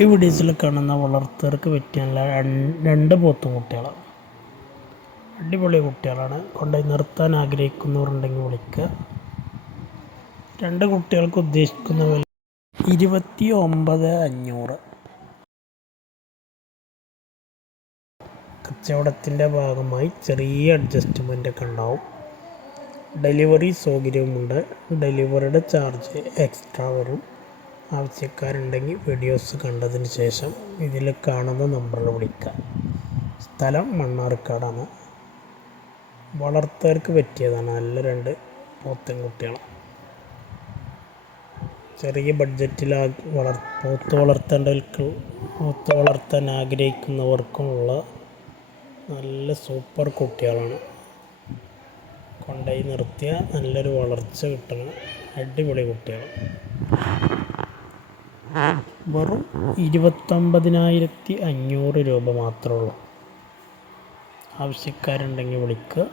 ഈ വീഡിയോസിൽ കാണുന്ന വളർത്തർക്ക് പറ്റിയുള്ള രണ്ട് പോത്തും കുട്ടികളാണ്. അടിപൊളി കുട്ടികളാണ്. കൊണ്ടുപോയി നിർത്താൻ ആഗ്രഹിക്കുന്നവരുണ്ടെങ്കിൽ വിളിക്കുക. രണ്ട് കുട്ടികൾക്ക് ഉദ്ദേശിക്കുന്ന വില 29,500. കച്ചവടത്തിൻ്റെ ഭാഗമായി ചെറിയ അഡ്ജസ്റ്റ്മെൻ്റൊക്കെ ഉണ്ടാവും. ഡെലിവറി സൗകര്യമുണ്ട്. ഡെലിവറിയുടെ ചാർജ് എക്സ്ട്രാ വരും. ആവശ്യക്കാരുണ്ടെങ്കിൽ വീഡിയോസ് കണ്ടതിന് ശേഷം ഇതിൽ കാണുന്ന നമ്പറിൽ വിളിക്കുക. സ്ഥലം മണ്ണാർക്കാടാണ്. വളർത്തവർക്ക് പറ്റിയതാണ്. നല്ല രണ്ട് പോത്തൻ കുട്ടികളാണ്. ചെറിയ ബഡ്ജറ്റിൽ പോത്ത് വളർത്താൻ ആഗ്രഹിക്കുന്നവർക്കുമുള്ള നല്ല സൂപ്പർ കുട്ടികളാണ്. കൊണ്ടുപോയി നിർത്തിയ നല്ലൊരു വളർച്ച കിട്ടുന്ന അടിപൊളി കുട്ടികൾ. വെറും 29,500 രൂപ മാത്രമേ ഉള്ളൂ. ആവശ്യക്കാരുണ്ടെങ്കിൽ വിളിക്കുക.